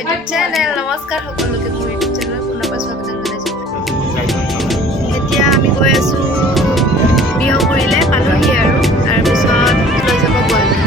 YouTube channel. নমস্কাৰ সকলোকে মোৰ ইউটিউব চেনেলত পুনৰ স্বাগতম জনাইছোঁ। এতিয়া আমি গৈ আছোঁ বিহুগুৰিলৈ, পালোহি আৰু তাৰপিছত লৈ যাব গুৱাহাটী।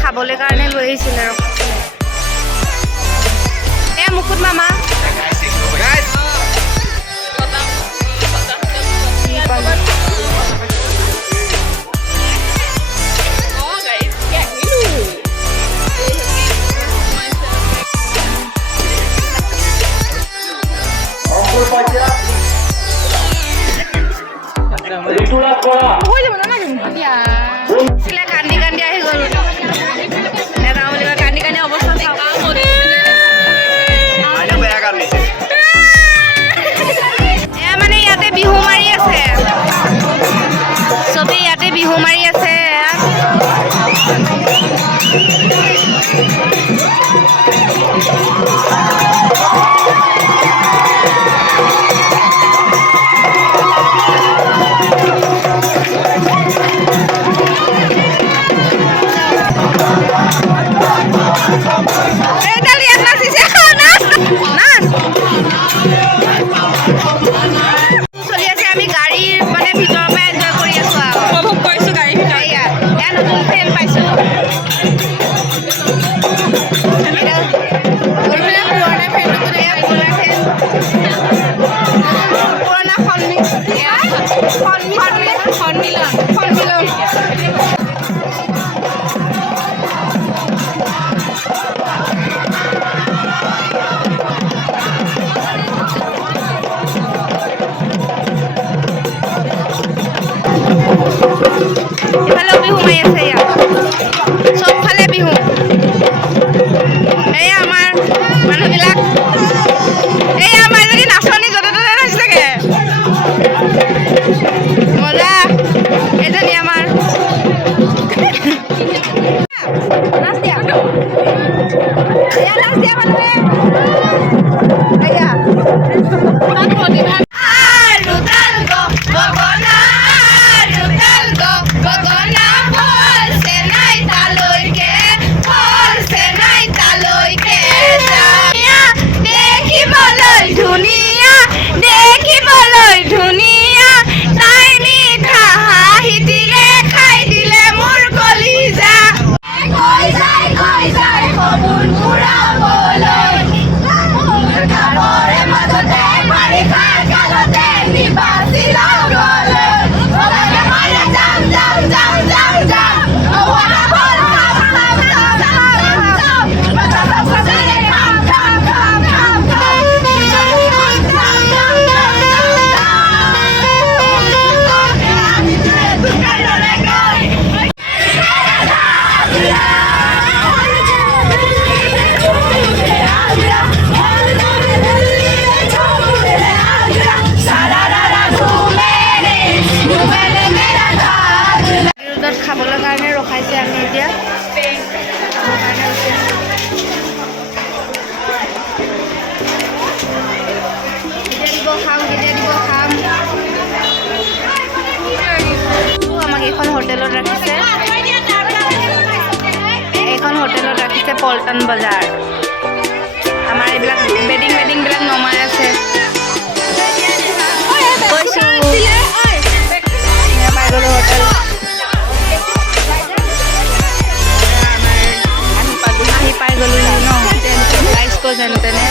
খাবলৈ কাৰণে লৈ আহিছিলে আৰু মুকুট মামা কান্দি কান্দি আহি গ'ল। মানে ইয়াতে বিহু মাৰি আছে, চবেই ইয়াতে বিহু মাৰি আছে। ইফালেও বিহু মাৰি আছে, ইয়াত চবফালে বিহু। এই আমাৰ মানুহবিলাক, এই আমাৰ যদি নাচনি য'তে ত'তে নাচিছেগে মজা। এইজনী আমাৰ নাচ দিয়া, নাচ দিয়া মানুহে খাবলৈ কাৰণে ৰখাইছে। আমি এতিয়া দিব খাম, কেতিয়া দিব খাম। আমাক এইখন হোটেলত ৰাখিছে, এইখন হোটেলত ৰাখিছে পল্টন বজাৰ। আমাৰ এইবিলাক বেডিংবিলাক নমাই আছে। কৈছোঁ পাই গ'লো হোটেল। পাই গ'লো ন প্ৰাইচ যেনে তেনে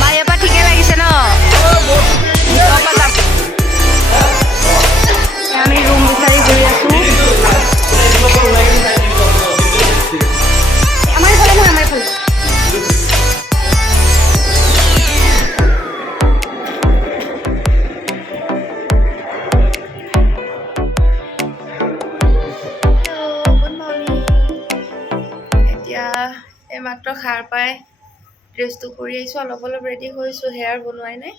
বা ইয়াৰ পৰা ঠিকে লাগিছে ন। আমি ৰুম বিচাৰি গৈ আছোঁ। আমাৰ ফালে নহয়, আমাৰ ফালে এইমাত্ৰ সাৰ পাই ড্ৰেছটো কৰি আহিছোঁ, অলপ অলপ ৰেডি হৈছোঁ, হেয়াৰ বনোৱাই নাই।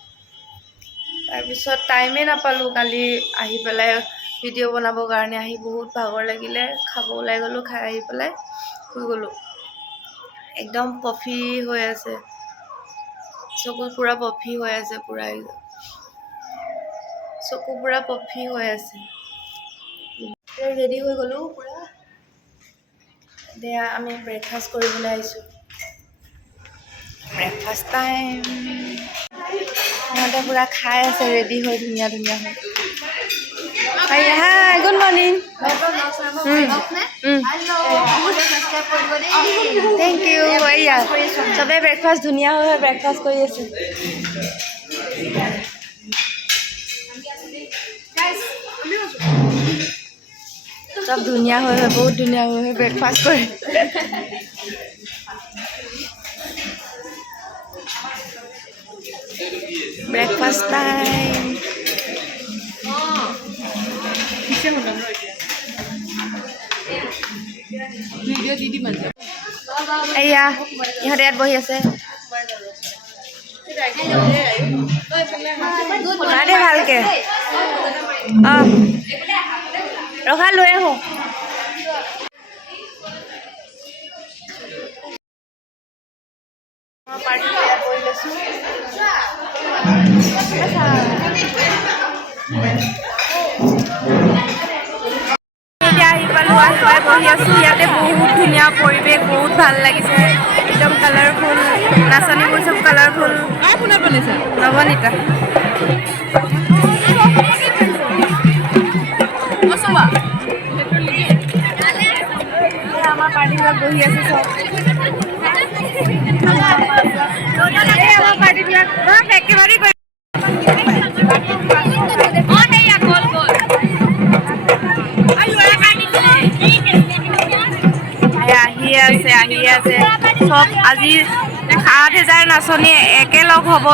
তাৰপিছত টাইমেই নাপালোঁ কালি আহি পেলাই ভিডিঅ' বনাবৰ কাৰণে। আহি বহুত ভাগৰ লাগিলে, খাব ওলাই গ'লোঁ, খাই আহি পেলাই শুই গ'লোঁ। একদম পফি হৈ আছে, চকু পূৰা পফি হৈ আছে, পূৰা চকু পূৰা পফি হৈ আছে। ৰেডি হৈ গ'লোঁ পূৰা। এতিয়া আমি ব্ৰেকফাষ্ট কৰিবলৈ আহিছোঁ। Breakfast time. সিহঁতে পূৰা খাই আছে ৰেডি হৈ, ধুনীয়া ধুনীয়া হৈ। Hi, good morning. Thank you. এয়া চবেই ব্ৰেকফাষ্ট ধুনীয়া হৈ ব্ৰেকফাষ্ট কৰি আছে। চব ধুনীয়া হৈ বহুত ধুনীয়া হৈ ব্ৰেকফাষ্ট কৰে। Breakfast time. এয়া ইহঁতে ইয়াত বহি আছে। ভালকে ৰখা, লৈ আহোঁ। এতিয়া আহি পালোঁ, আহি পাই বহি আছোঁ। ইয়াতে বহুত ধুনীয়া পৰিৱেশ, বহুত ভাল লাগিছে, একদম কালাৰফুল। নাচনীবোৰ চব কালাৰফুল। কোনে বনাইছে? নৱনীতা। আমাৰ পাৰ্টিবিলাক বহি আছে চব। আমাৰ পাৰ্টিবিলাক একেবাৰে আহিয়ে আছে চব। আজি ৭,০০০ নাচনী একেলগ হ'ব।